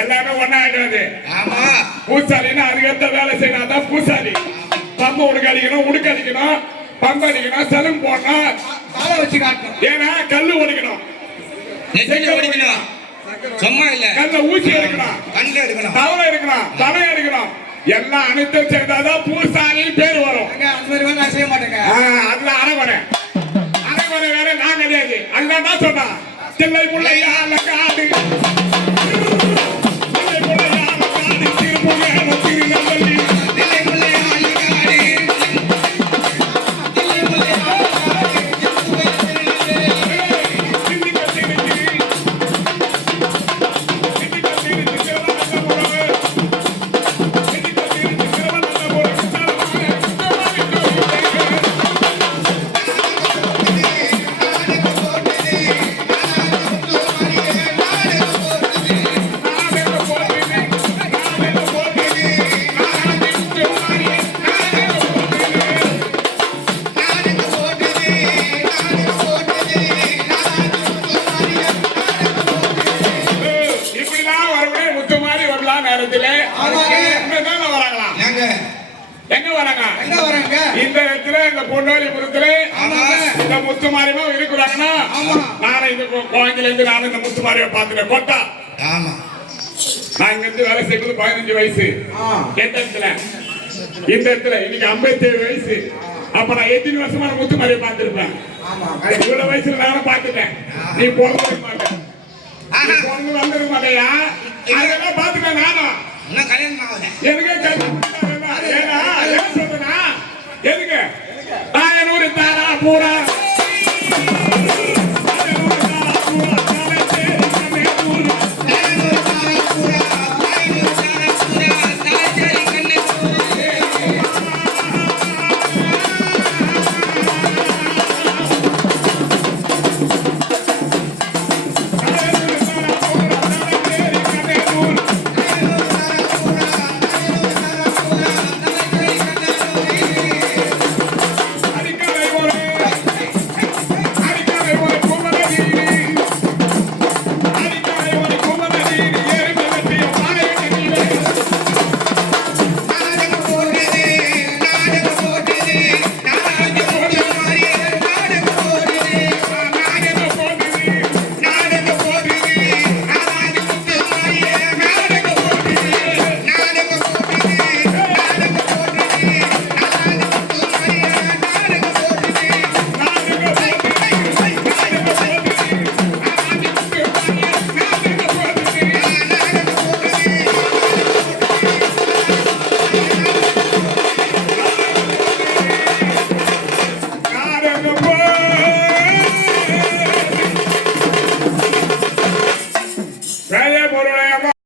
எல்லாமே ஒன்னாயிடாது. ஆமா பூசாலின்னா அதுக்கேற்ற வேலை செய்யணும். தான் பூசாலி. பம்பு உடுக்கடிக்கணும், உடுக்கடிக்கணும், பம்பு அடிக்கணும், சலம் போடணும், காலை வச்சு காட்டணும். ஏன்னா கல்லு ஒடிக்கணும், நெத்தில ஒடிக்கணும், சும்மா இல்ல கல்ல ஊசி எடுக்கணும், கண்டு எடுக்கணும், தவளை எடுக்கணும், தலை எடுக்கணும். எல்லாம் அனைத்தும் சேர்ந்தாதான் பூசாலி பேர் வரும். அந்த மாதிரி வேலை நான் செய்ய மாட்டேங்க. அதுல அரைகுறை வேற நான் கிடையாது. அதுதான் நான் சொன்னா தில்லை முள்ளையால காடு திருநெல்வேலி வேலை செய்வது 15 வயசு. இந்த இடத்துல இன்னைக்கு 57 வயசு. அப்ப நான் எத்தனை வருஷமா முத்துமாரியை பார்த்திருப்பேன். இவ்வளவு வயசுல நானும் பார்த்துட்டேன். நீ பிறந்திருக்க மாட்டேன், நீ பிறந்து வந்திருக்க மாட்டேயா? அதெல்லாம் பார்த்துட்டேன் நானும். கல்யாணம் ஆகுது எனக்கு